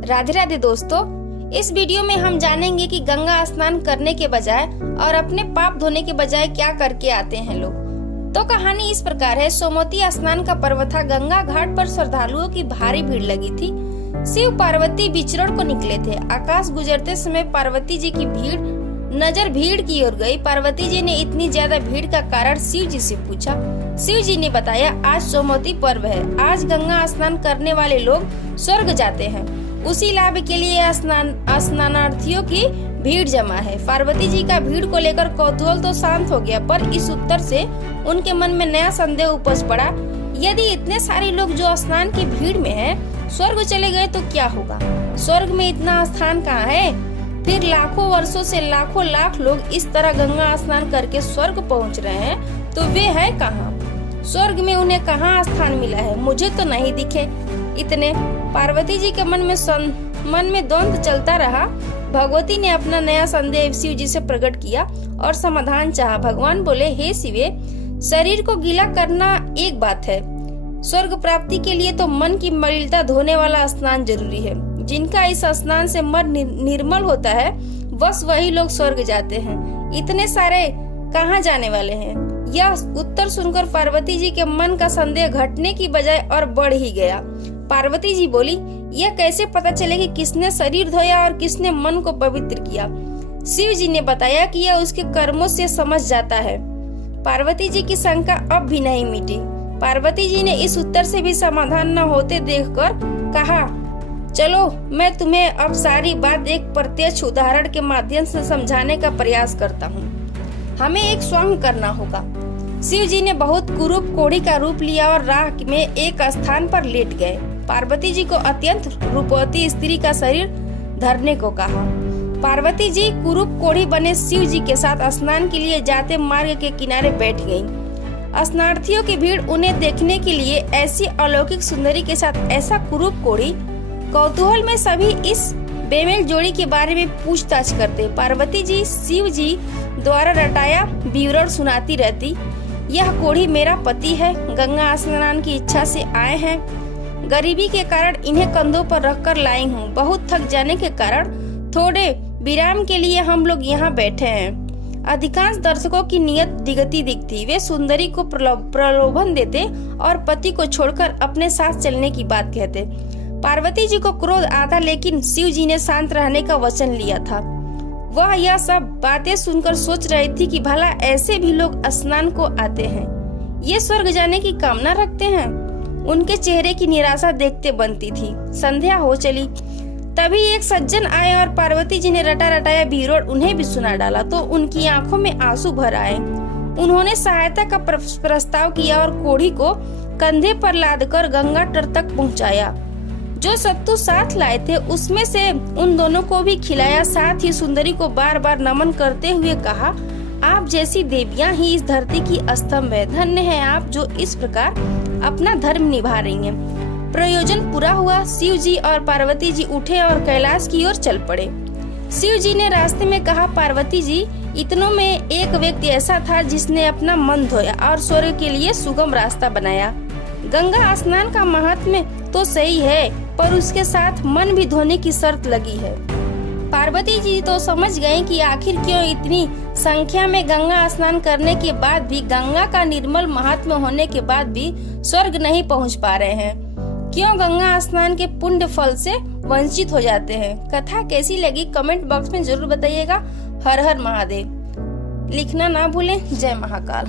राधे राधे दोस्तों, इस वीडियो में हम जानेंगे कि गंगा स्नान करने के बजाय और अपने पाप धोने के बजाय क्या करके आते हैं लोग। तो कहानी इस प्रकार है। सोमवती स्नान का पर्व था। गंगा घाट पर श्रद्धालुओं की भारी भीड़ लगी थी। शिव पार्वती विचरण को निकले थे। आकाश गुजरते समय पार्वती जी की नजर भीड़ की ओर गई। पार्वती जी ने इतनी ज्यादा भीड़ का कारण शिव जी से पूछा। शिव जी ने बताया, आज सोमवती पर्व है। आज गंगा स्नान करने वाले लोग स्वर्ग जाते हैं। उसी लाभ के लिए स्नानार्थियों की भीड़ जमा है। पार्वती जी का भीड़ को लेकर कौतूहल तो शांत हो गया, पर इस उत्तर से उनके मन में नया संदेह उपज पड़ा। यदि इतने सारे लोग जो स्नान की भीड़ में हैं, स्वर्ग चले गए तो क्या होगा? स्वर्ग में इतना स्थान कहाँ है? फिर लाखों वर्षों से लाखों लाख लोग इस तरह गंगा स्नान करके स्वर्ग पहुँच रहे हैं, तो वे है कहाँ? स्वर्ग में उन्हें कहाँ स्थान मिला है? मुझे तो नहीं दिखे। इतने पार्वती जी के मन में द्वंद्व चलता रहा। भगवती ने अपना नया संदेह शिव जी से प्रकट किया और समाधान चाहा। भगवान बोले, हे शिवे, शरीर को गीला करना एक बात है, स्वर्ग प्राप्ति के लिए तो मन की मलिनता धोने वाला स्नान जरूरी है। जिनका इस स्नान से मन निर्मल होता है, बस वही लोग स्वर्ग जाते हैं। इतने सारे कहाँ जाने वाले हैं? यह उत्तर सुनकर पार्वती जी के मन का संदेह घटने की बजाय और बढ़ ही गया। पार्वती जी बोली, यह कैसे पता चले कि किसने शरीर धोया और किसने मन को पवित्र किया? शिव जी ने बताया कि यह उसके कर्मों से समझ जाता है। पार्वती जी की शंका अब भी नहीं मिटी। पार्वती जी ने इस उत्तर से भी समाधान न होते देखकर कहा, चलो मैं तुम्हें अब सारी बात एक प्रत्यक्ष उदाहरण के माध्यम से समझाने का प्रयास करता हूँ। हमें एक स्वांग करना होगा। शिव जी ने बहुत कुरूप कोढ़ी का रूप लिया और राह में एक स्थान पर लेट गए। पार्वती जी को अत्यंत रूपवती स्त्री का शरीर धरने को कहा। पार्वती जी कुरूप कोढ़ी बने शिव जी के साथ स्नान के लिए जाते मार्ग के किनारे बैठ गयी। स्नानार्थियों की भीड़ उन्हें देखने के लिए ऐसी अलौकिक सुंदरी के साथ ऐसा कुरूप कोढ़ी। कौतूहल में सभी इस बेमेल जोड़ी के बारे में पूछताछ करते। पार्वती जी शिव जी द्वारा रटाया विवरण सुनाती रहती। यह कोढ़ी मेरा पति है, गंगा स्नान की इच्छा से आए हैं। गरीबी के कारण इन्हें कंधों पर रखकर लाई हूँ। बहुत थक जाने के कारण थोड़े विराम के लिए हम लोग यहाँ बैठे हैं। अधिकांश दर्शकों की नियत दिगती दिखती। वे सुंदरी को प्रलोभन देते और पति को छोड़कर अपने साथ चलने की बात कहते। पार्वती जी को क्रोध आता, लेकिन शिव जी ने शांत रहने का वचन लिया था। वह यह सब बातें सुनकर सोच रही थी कि भला ऐसे भी लोग स्नान को आते हैं, ये स्वर्ग जाने की कामना रखते हैं। उनके चेहरे की निराशा देखते बनती थी। संध्या हो चली, तभी एक सज्जन आए और पार्वती जी ने रटा रटाया विवरण उन्हें भी सुना डाला तो उनकी आंखों में आंसू भर आए। उन्होंने सहायता का प्रस्ताव किया और कोढ़ी को कंधे पर लादकर गंगा तट तक पहुंचाया। जो सत्तू साथ लाए थे उसमें से उन दोनों को भी खिलाया। साथ ही सुंदरी को बार बार नमन करते हुए कहा, आप जैसी देवियां ही इस धरती की स्तंभ है। धन्य है आप जो इस प्रकार अपना धर्म निभा रही हैं। प्रयोजन पूरा हुआ। शिव जी और पार्वती जी उठे और कैलाश की ओर चल पड़े। शिव जी ने रास्ते में कहा, पार्वती जी, इतनों में एक व्यक्ति ऐसा था जिसने अपना मन धोया और स्वर्ग के लिए सुगम रास्ता बनाया। गंगा स्नान का महात्म्य तो सही है, पर उसके साथ मन भी धोने की शर्त लगी है। पार्वती जी तो समझ गयी कि आखिर क्यों इतनी संख्या में गंगा स्नान करने के बाद भी, गंगा का निर्मल महात्म्य होने के बाद भी स्वर्ग नहीं पहुंच पा रहे हैं। क्यों गंगा स्नान के पुण्य फल से वंचित हो जाते हैं। कथा कैसी लगी कमेंट बॉक्स में जरूर बताइएगा। हर हर महादेव लिखना ना भूलें। जय महाकाल।